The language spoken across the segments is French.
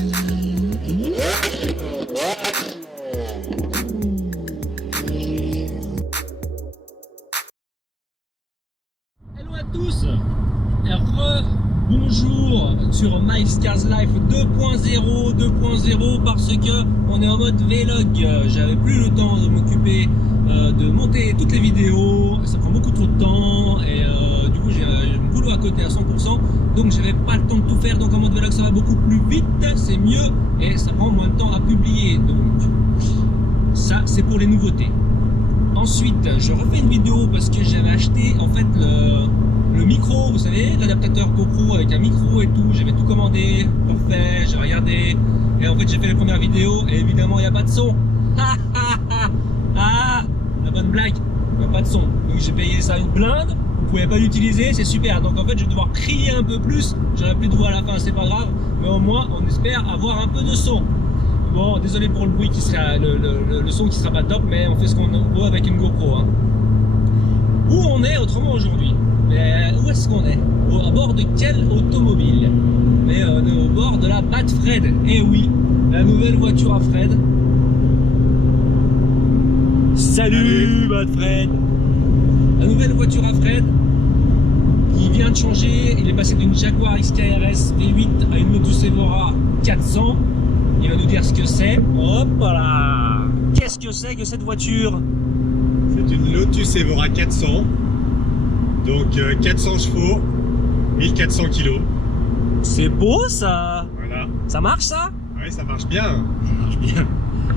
Hello à tous, bonjour sur Mike's Cars Life 2.0 parce que on est en mode vlog. J'avais plus le temps de m'occuper de monter toutes les vidéos, ça prend beaucoup trop de temps et du coup j'ai un boulot à côté à 100%, donc j'avais pas le temps de tout faire. Donc en mode vlog ça va beaucoup plus vite, c'est mieux et ça prend moins de temps à publier, donc ça c'est pour les nouveautés. Ensuite, je refais une vidéo parce que j'avais acheté en fait le micro, vous savez, l'adaptateur GoPro avec un micro et tout. J'avais tout commandé, parfait, j'ai regardé et en fait j'ai fait les premières vidéos et évidemment il n'y a pas de son. Ah, la bonne blague, il n'y a pas de son. Donc j'ai payé ça une blinde, vous pouvez pas l'utiliser, c'est super. Donc en fait je vais devoir crier un peu plus, j'aurai plus de voix à la fin, c'est pas grave, mais au moins on espère avoir un peu de son. Bon, désolé pour le bruit qui sera, le son qui sera pas top, mais on fait ce qu'on peut avec une GoPro. Hein. Où on est autrement aujourd'hui? Où est-ce qu'on est? À bord de quelle automobile? Mais on est au bord de la Bad Fred. Eh oui, la nouvelle voiture à Fred. Salut Bad Fred. La nouvelle voiture à Fred qui vient de changer. Il est passé d'une Jaguar XKRS V8 à une Lotus Evora 400. Il va nous dire ce que c'est. Hop là. Qu'est-ce que c'est que cette voiture? C'est une Lotus Evora 400. Donc 400 chevaux, 1400 kg. C'est beau ça. Voilà. Ça marche ça? Oui, ça marche bien. Ça marche bien.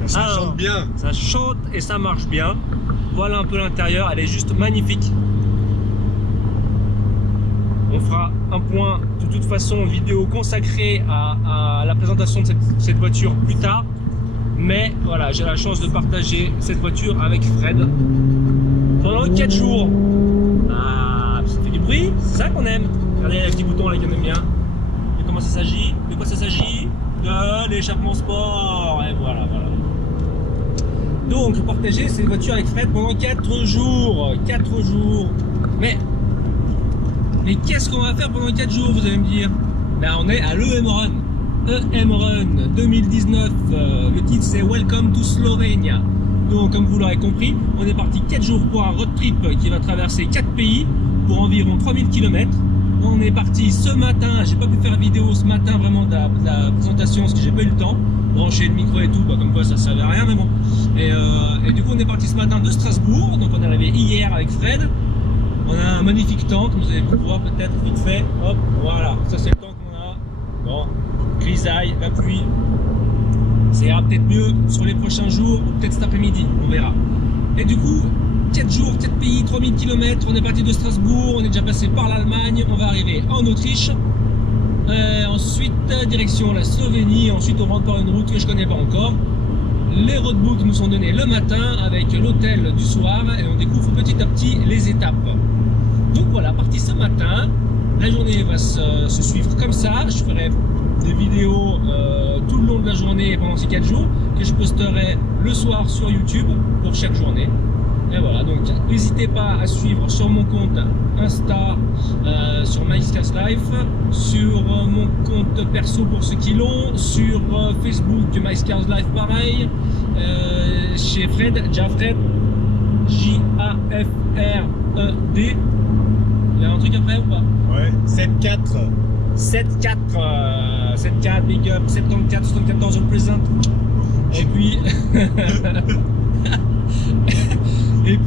Ça chante bien. Ça chante et ça marche bien. Voilà un peu l'intérieur. Elle est juste magnifique. On fera un point de toute façon vidéo consacrée à la présentation de cette voiture plus tard. Mais voilà, j'ai la chance de partager cette voiture avec Fred pendant 4 jours. Ah, ça fait du bruit, c'est ça qu'on aime. Regardez les petits boutons là qu'on aime bien. Et comment ça s'agit? De quoi ça s'agit? De l'échappement sport. Et voilà. Donc, partager cette voiture avec Fred pendant 4 jours. 4 jours. Mais qu'est-ce qu'on va faire pendant 4 jours, vous allez me dire? Ben, on est à l'EM Run. EM Run 2019. Le titre c'est Welcome to Slovenia. Donc, comme vous l'aurez compris, on est parti 4 jours pour un road trip qui va traverser 4 pays pour environ 3000 km. On est parti ce matin. J'ai pas pu faire vidéo ce matin vraiment de la présentation parce que j'ai pas eu le temps. Brancher le micro et tout, bah, comme quoi ça servait à rien, mais bon. Et du coup, on est parti ce matin de Strasbourg. Donc, on est arrivé hier avec Fred. On a un magnifique temps, comme vous avez pu voir peut-être vite fait. Hop, voilà, ça c'est le temps qu'on a. Bon, grisaille, la pluie. Ça ira peut-être mieux sur les prochains jours, ou peut-être cet après-midi, on verra. Et du coup, 4 jours, 4 pays, 3000 km. On est parti de Strasbourg, on est déjà passé par l'Allemagne, on va arriver en Autriche. Ensuite, direction la Slovénie. Ensuite, on rentre par une route que je connais pas encore. Les roadbooks nous sont donnés le matin avec l'hôtel du soir et on découvre petit à petit les étapes. Donc voilà, parti ce matin, la journée va se suivre comme ça. Je ferai des vidéos tout le long de la journée pendant ces 4 jours que je posterai le soir sur YouTube pour chaque journée. Et voilà, donc n'hésitez pas à suivre sur mon compte Insta, sur Mike's Cars Life, sur mon compte perso pour ceux qui l'ont, sur Facebook Mike's Cars Life pareil, chez Fred, Jafred, J-A-F-R-E-D. Il y a un truc après ou pas? Ouais, 7-4. 7-4, big up, 74, 74 represent. Et puis... et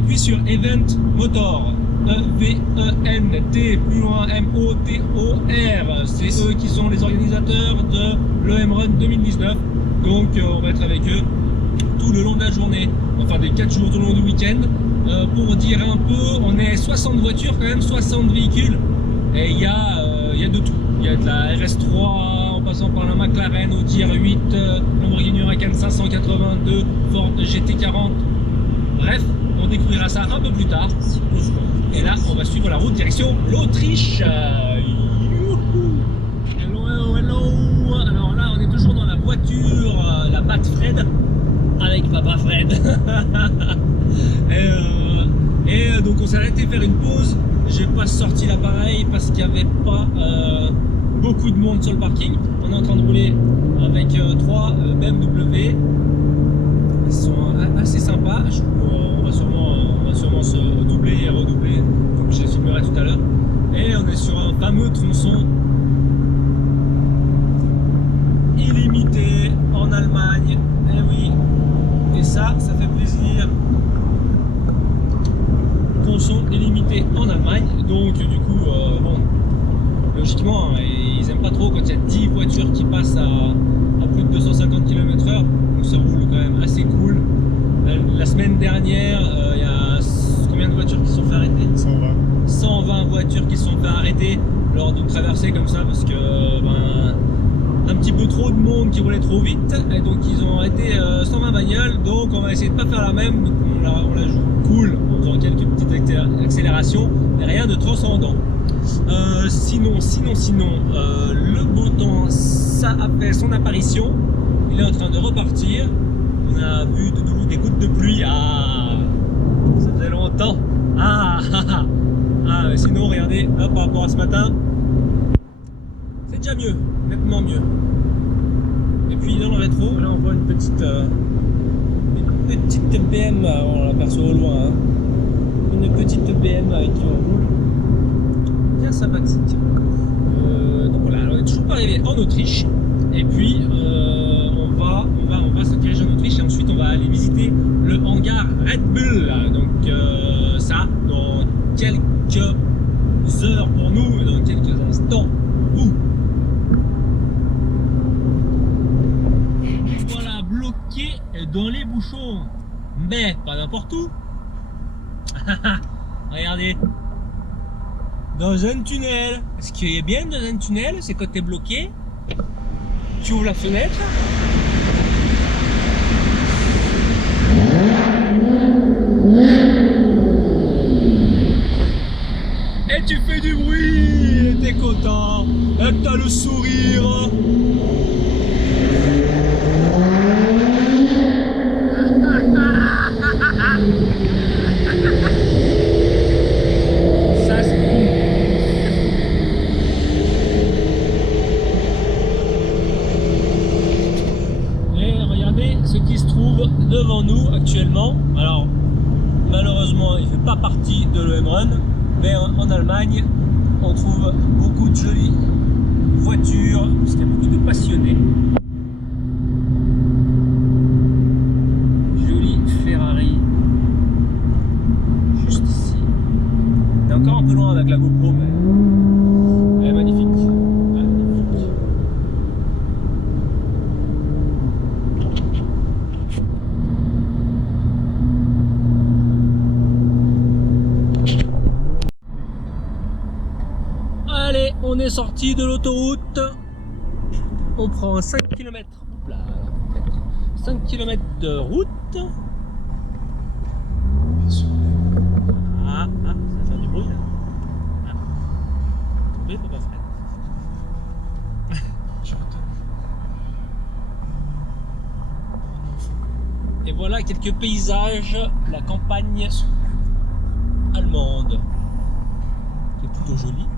puis sur Event Motor, E-V-E-N-T, plus loin M-O-T-O-R, c'est eux qui sont les organisateurs de l'EM Run 2019, donc on va être avec eux tout le long de la journée, enfin des 4 jours tout le long du week-end, pour dire un peu, on est 60 voitures quand même, 60 véhicules, et il y a de tout, il y a de la RS3, en passant par la McLaren, Audi R8, Lamborghini Huracan 582, Ford GT40. Bref, on découvrira ça un peu plus tard. Et là, on va suivre la route direction l'Autriche. Hello. Alors là, on est toujours dans la voiture, la Bad Fred, avec Papa Fred. et donc, on s'est arrêté faire une pause. J'ai pas sorti l'appareil parce qu'il n'y avait pas beaucoup de monde sur le parking. On est en train de rouler avec 3 BMW. Ils sont assez sympas. On va sûrement se doubler et redoubler. Donc je les filmerai tout à l'heure. Et on est sur un fameux tronçon illimité en Allemagne. Eh oui. Et ça fait plaisir. Tronçon illimité en Allemagne. Donc du coup, bon, logiquement, hein, ils aiment pas trop quand il y a 10 voitures qui passent à plus de 250 km/h. Donc ça roule quand même assez cool. La semaine dernière, il y a combien de voitures qui se sont fait arrêter? 120 voitures qui se sont fait arrêter lors d'une traversée comme ça parce que un petit peu trop de monde qui roulait trop vite et donc ils ont arrêté 120 bagnoles. Donc on va essayer de pas faire la même. Donc on la joue cool en faisant quelques petites accélérations mais rien de transcendant. Sinon, le beau temps, ça a fait son apparition. Il est en train de repartir. On a vu des gouttes de pluie. Ah, ça faisait longtemps. Sinon, regardez, hop, par rapport à ce matin, c'est déjà mieux, nettement mieux. Et puis dans le rétro, là on voit une petite BM, on l'aperçoit au loin, hein. Une petite BM avec qui on roule. Bien sympathique. Donc voilà, on est toujours pas arrivé en Autriche. Et puis on va se diriger en Autriche et ensuite on va aller visiter le hangar Red Bull. Donc ça dans quelques heures pour nous et dans quelques instants pour vous. Voilà, bloqué dans les bouchons, mais pas n'importe où. Regardez, dans un tunnel. Ce qui est bien dans un tunnel, c'est quand tu es bloqué, tu ouvres la fenêtre. Et tu fais du bruit, et t'es content, et t'as le sourire. Ça c'est cool. Et regardez ce qui se trouve devant nous actuellement. Alors malheureusement il ne fait pas partie de l'EM-Run. Mais en Allemagne, on trouve beaucoup de jolies voitures, parce qu'il y a beaucoup de passionnés. Jolie Ferrari, juste ici. On est encore un peu loin avec la GoPro, mais elle est magnifique. Magnifique. Allez, on est sorti de l'autoroute. On prend 5 km. 5 km de route. Ça va faire du bruit là. Tomber, Papa Fred. Et voilà quelques paysages de la campagne allemande. Qui est plutôt jolie.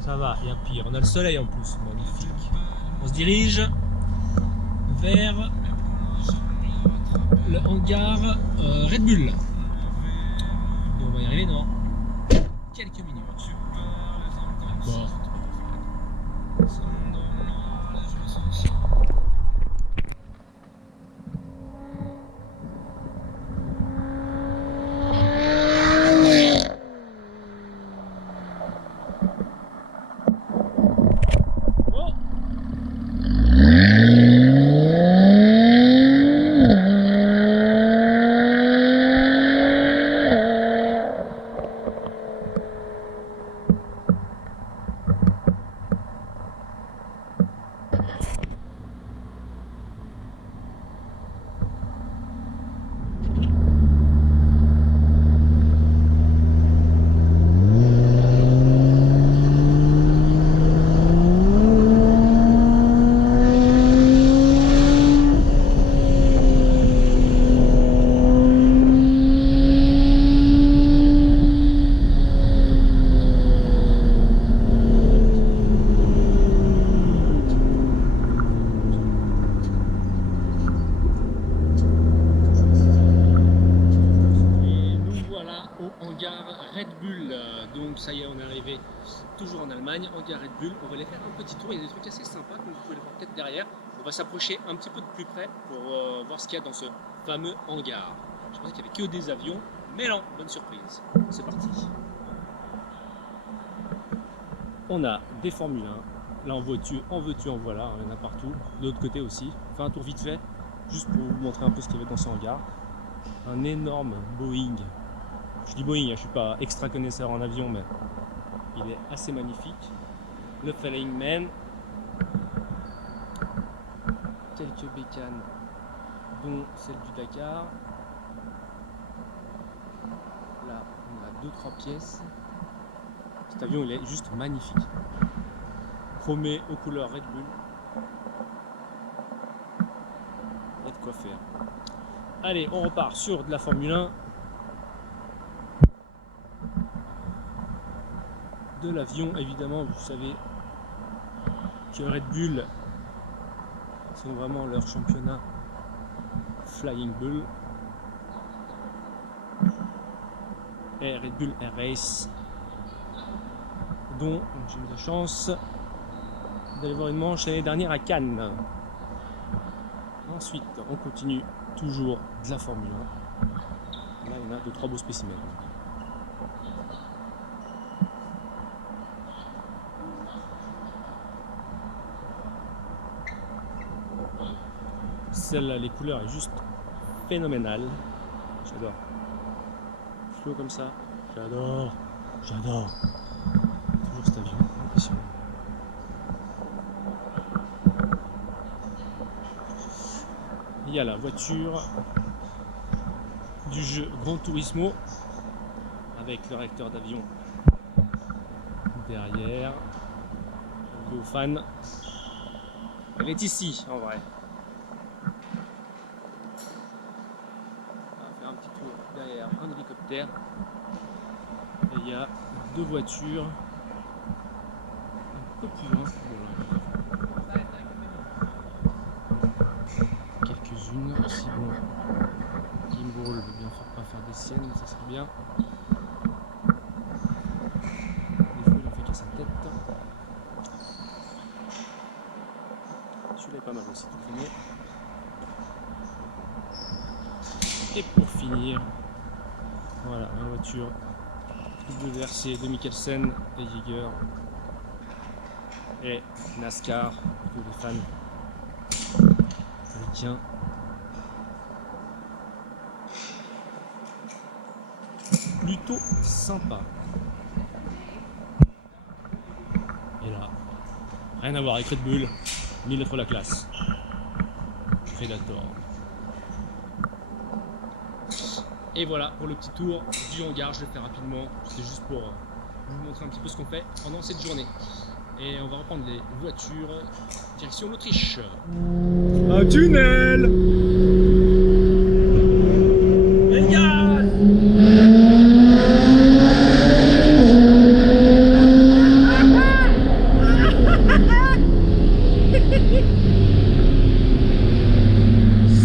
Ça va, il y a pire. On a le soleil en plus, magnifique. On se dirige vers le hangar Red Bull. Et on va y arriver dans quelques minutes. Bon. au hangar Red Bull. Donc ça y est, on est arrivé toujours en Allemagne, hangar Red Bull. On va aller faire un petit tour, il y a des trucs assez sympas, comme vous pouvez le voir peut-être derrière. On va s'approcher un petit peu de plus près pour voir ce qu'il y a dans ce fameux hangar. Je pensais qu'il n'y avait que des avions, mais non, bonne surprise. C'est parti. On a des Formule 1, là en veux-tu, en voilà, il y en a partout. De l'autre côté aussi, enfin un tour vite fait, juste pour vous montrer un peu ce qu'il y avait dans ce hangar. Un énorme Boeing. Je dis Boeing, je ne suis pas extra connaisseur en avion, mais il est assez magnifique. Le Flying Man. Quelques bécanes, dont celle du Dakar. Là, on a 2-3 pièces. Cet avion, il est juste magnifique. Chromé aux couleurs Red Bull. Il y a de quoi faire. Allez, on repart sur de la Formule 1. De l'avion, évidemment, vous savez que Red Bull sont vraiment leur championnat Flying Bull. Et Red Bull Air Race, dont j'ai eu la chance d'aller voir une manche l'année dernière à Cannes. Ensuite, on continue toujours de la Formule 1. Là, il y en a 2-3 beaux spécimens. Celle-là, les couleurs est juste phénoménale. J'adore. Flow comme ça. J'adore. J'adore. Toujours cet avion. Impressionnant. Il y a la voiture du jeu Gran Turismo avec le réacteur d'avion derrière. Aux fans. Elle est ici en vrai. On va faire un petit tour derrière un hélicoptère. Et il y a 2 voitures un peu plus loin. Quelques-unes, si bon Gimbal veut bien pas faire des siennes, ça serait bien. Des fois il en fait qu'à sa tête. Celui-là est pas mal aussi, tout premier. Et pour finir, voilà la voiture WRC de Mikkelsen et Jaeger et NASCAR pour les fans américains. Plutôt sympa. Et là, rien à voir avec Red Bull, 1000 fois la classe. Predator. Et voilà pour le petit tour du hangar, je vais le faire rapidement, c'était juste pour vous montrer un petit peu ce qu'on fait pendant cette journée. Et on va reprendre les voitures, direction l'Autriche. Un tunnel! Les gars!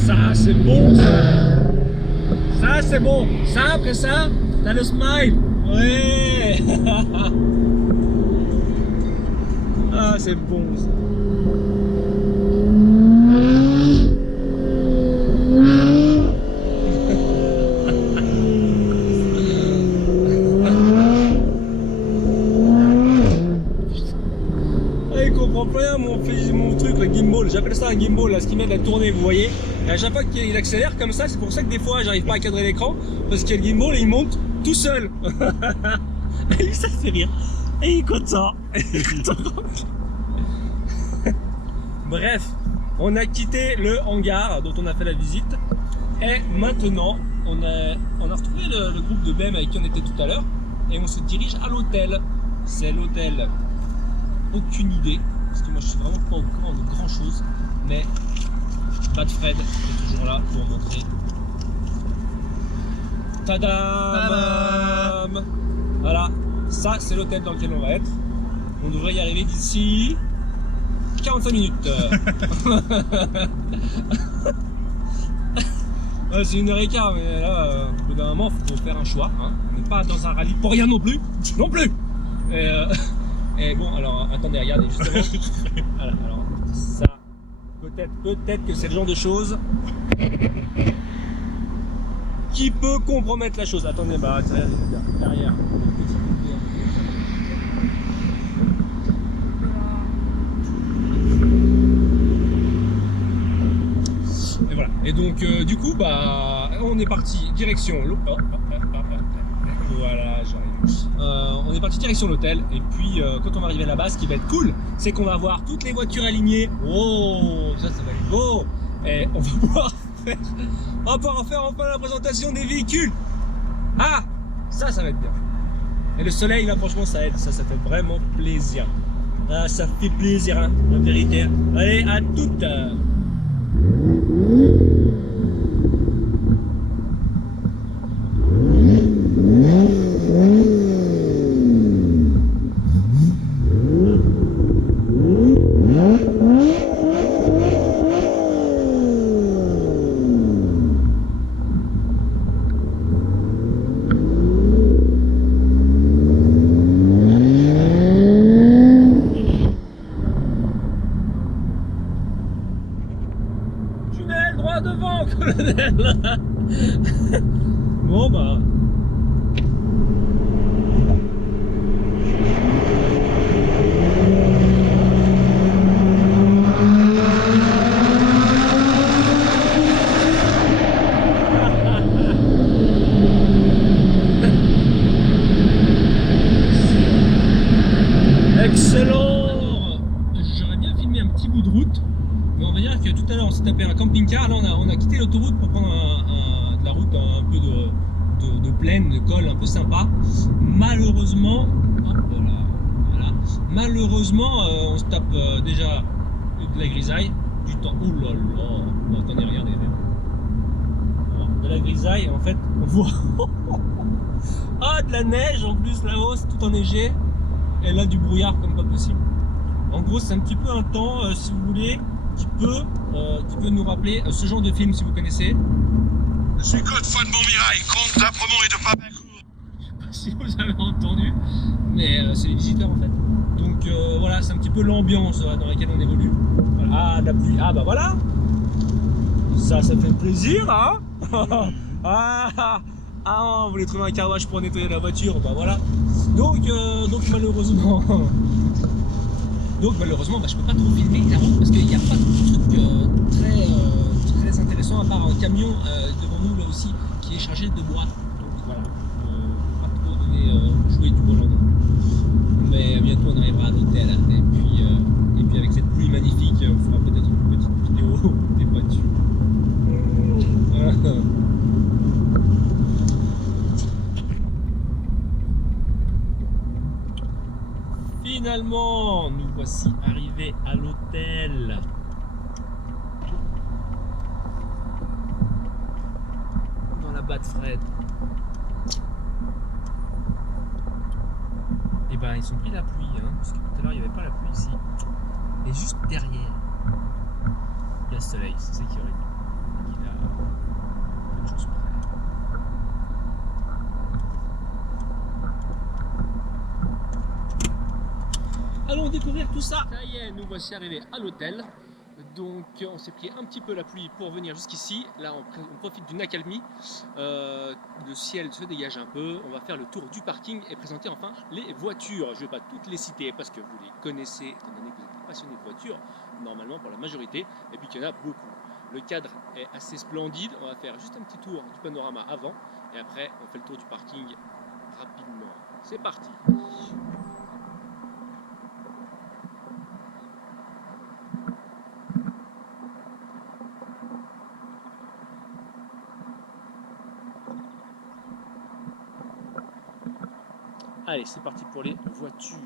Ça c'est bon ça! Ça c'est bon, ça après ça, t'as le smile. Ouais. Ah c'est bon ça. Ah, il comprend pas rien mon truc, le gimbal, j'appelle ça un gimbal, là, ce qui m'aide à tourner, vous voyez. Et à chaque fois qu'il accélère comme ça, c'est pour ça que des fois j'arrive pas à cadrer l'écran, parce qu'il y a le gimbal et il monte tout seul. Et ça fait rire. Et il est content. Bref, on a quitté le hangar dont on a fait la visite. Et maintenant, on a retrouvé le groupe de BEM avec qui on était tout à l'heure. Et on se dirige à l'hôtel. C'est l'hôtel. Aucune idée. Parce que moi je suis vraiment pas au courant de grand chose. Mais Bad Fred est toujours là pour montrer. Tadam! Voilà, ça c'est l'hôtel dans lequel on va être. On devrait y arriver d'ici 45 minutes. Ouais, c'est 1h15, mais là, au bout d'un moment, il faut faire un choix. Hein. On n'est pas dans un rallye pour rien non plus. Non plus. Et, et bon, alors, attendez, regardez, justement. Voilà, alors, ça, peut-être que c'est le genre de choses qui peut compromettre la chose. Attendez, bah, derrière. Et voilà. Et donc, du coup, bah, on est parti direction. Voilà, j'arrive. On est parti direction l'hôtel. Et puis, quand on va arriver là-bas, ce qui va être cool, c'est qu'on va voir toutes les voitures alignées. Oh, ça va être beau. Et on va pouvoir faire enfin la présentation des véhicules. Ah, ça va être bien. Et le soleil, là, franchement, ça aide. Ça fait vraiment plaisir. Ah, ça fait plaisir, hein, la vérité. Allez, à toutes. Tunnel droit devant, colonel. Bon, bah. Excellent. J'aurais bien filmé un petit bout de route, mais on va dire que tout à l'heure on s'est tapé un camping-car. Là on a quitté l'autoroute pour prendre de la route un peu de plaine, de col un peu sympa. Malheureusement, voilà. Malheureusement on se tape déjà de la grisaille, du temps. Ouh là là. Bon, attendez, regardez. Alors, de la grisaille, en fait on voit ah, de la neige en plus là-haut, c'est tout enneigé. Et là du brouillard comme pas possible. En gros c'est un petit peu un temps, si vous voulez, qui peut nous rappeler ce genre de film si vous connaissez. Je suis Godefroy de Montmirail, comte d'Apremont et de Papacourt. Je sais pas si vous avez entendu, mais c'est les visiteurs en fait. Donc voilà, c'est un petit peu l'ambiance dans laquelle on évolue. Voilà. Ah, de la pluie, ah bah voilà. Ça fait plaisir, hein. On voulait trouver un car wash pour nettoyer la voiture, bah voilà. Donc malheureusement, bah, je peux pas trop filmer la route parce qu'il n'y a pas de truc très intéressant à part un camion devant nous là aussi qui est chargé de bois. Donc voilà, pas trop donner jouer du volant. Mais bientôt on arrivera à l'hôtel et puis avec cette pluie magnifique, on fera peut-être une petite vidéo des voitures. Finalement, nous voici arrivés à l'hôtel. Dans la batte Fred. Et ben, ils ont pris la pluie, hein, parce que tout à l'heure il n'y avait pas la pluie ici. Et juste derrière, il y a le soleil, c'est ça qui est horrible. Il a peu de choses près. Allons découvrir tout ça. Ça y est, nous voici arrivés à l'hôtel. Donc on s'est pris un petit peu la pluie pour venir jusqu'ici. Là on profite d'une accalmie. Le ciel se dégage un peu. On va faire le tour du parking et présenter enfin les voitures. Je ne vais pas toutes les citer parce que vous les connaissez, étant donné que vous êtes passionnés de voitures, normalement pour la majorité, et puis qu'il y en a beaucoup. Le cadre est assez splendide. On va faire juste un petit tour du panorama avant et après on fait le tour du parking rapidement. C'est parti. Allez, c'est parti pour les voitures.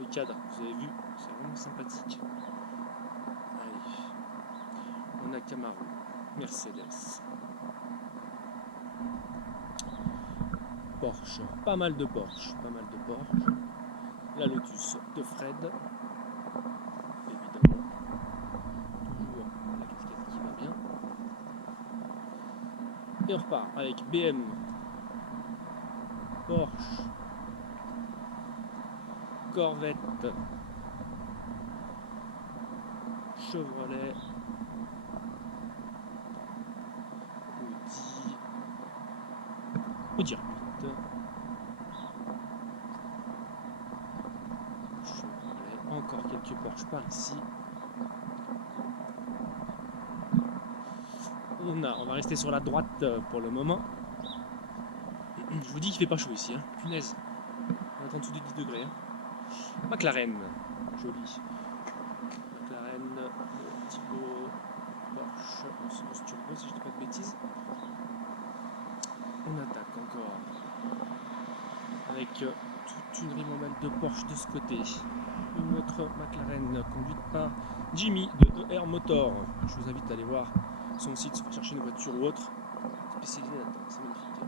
Le cadre, vous avez vu, c'est vraiment sympathique. Allez, on a Camaro, Mercedes, Porsche, pas mal de Porsche. La Lotus de Fred, évidemment. Toujours la casquette qui va bien. Et on repart avec BM, Porsche, Corvette, Chevrolet, Audi R8, Chevrolet, encore quelques Porsche par ici. On va rester sur la droite pour le moment. Je vous dis qu'il fait pas chaud ici, hein. Punaise. On est en dessous de 10 degrés. Hein. McLaren, joli. McLaren, Thibaut, Porsche, Osmos Turbo si je dis pas de bêtises. On attaque encore avec toute une ribambelle de Porsche de ce côté. Une autre McLaren conduite par Jimmy de ER Motor. Je vous invite à aller voir son site si vous cherchez une voiture ou autre spécialisée là-dedans. C'est magnifique.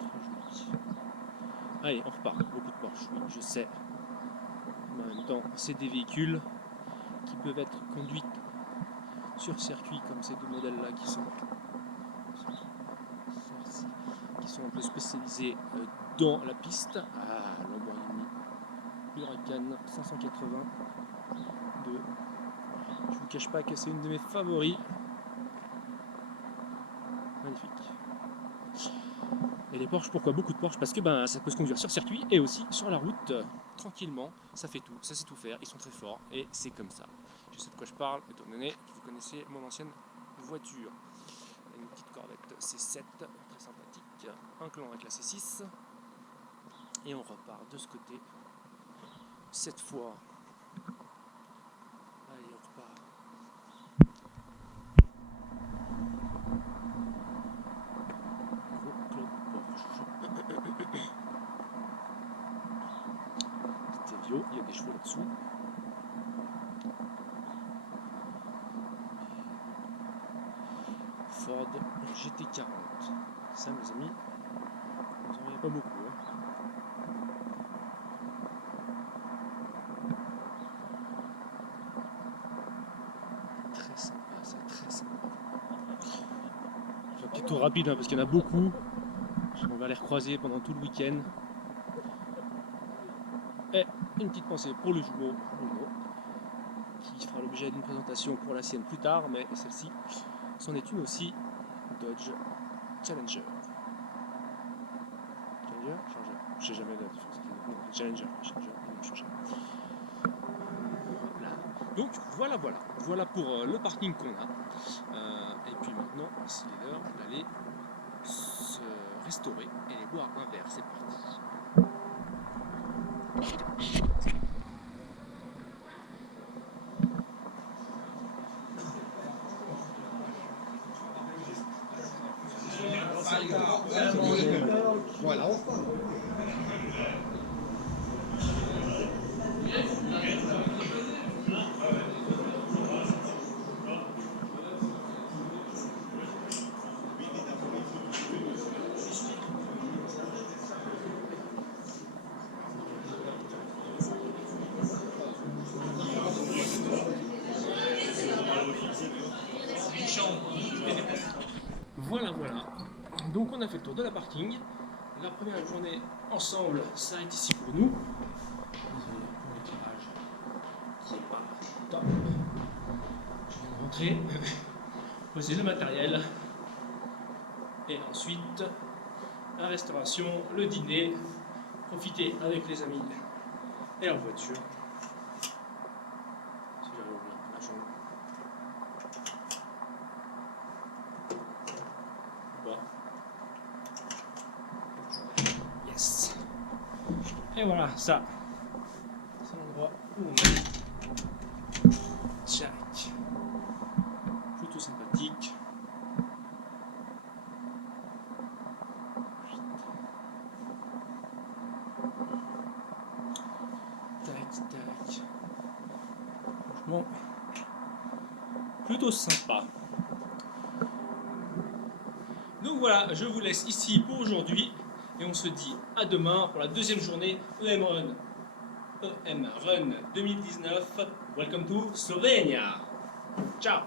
Très joli. Allez, on repart. Beaucoup de Porsche, oui, je sais. Mais en même temps, c'est des véhicules qui peuvent être conduits sur circuit comme ces deux modèles-là qui sont un peu spécialisés dans la piste. Ah, Lamborghini Huracan 582. Je vous cache pas que c'est une de mes favoris. Magnifique. Et les Porsche, pourquoi beaucoup de Porsche? Parce que ça peut se conduire sur circuit et aussi sur la route tranquillement. Ça fait tout, ça sait tout faire. Ils sont très forts et c'est comme ça. Je sais de quoi je parle, étant donné que vous connaissez mon ancienne voiture. Une petite Corvette C7, très sympathique. Un clan avec la C6. Et on repart de ce côté. Cette fois. Allez, on repart. Gros club Porsche. Stelvio, il y a des chevaux là-dessous. Ford GT40. Ça, mes amis, vous n'en voyez pas beaucoup. Hein. Très sympa, c'est très sympa. Je fais un petit tour rapide parce qu'il y en a beaucoup. On va les recroiser pendant tout le week-end. Et une petite pensée pour le jumeau Bruno, qui fera l'objet d'une présentation pour la sienne plus tard, mais celle-ci, c'en est une aussi. Dodge Challenger. Charger. Je sais jamais la différence. Challenger. Ils vont changer. Voilà. Donc voilà pour le parking qu'on a. Et puis maintenant, c'est l'heure d'aller se restaurer et aller boire un verre. C'est parti. Voilà. Voilà. Donc on a fait le tour de la parking. La première journée ensemble s'arrête ici pour nous. Désolé pour l'éclairage qui n'est pas top. Je viens de rentrer, poser le matériel. Et ensuite, la restauration, le dîner, profiter avec les amis et leur voiture. Si j'arrive à ouvrir la chambre. Yes. Et voilà, ça, c'est l'endroit où on est. Tchac. Plutôt sympathique. Tac. Franchement, plutôt sympa. Donc voilà, je vous laisse ici pour aujourd'hui et on se dit à demain pour la deuxième journée EM Run 2019. Welcome to Slovenia. Ciao.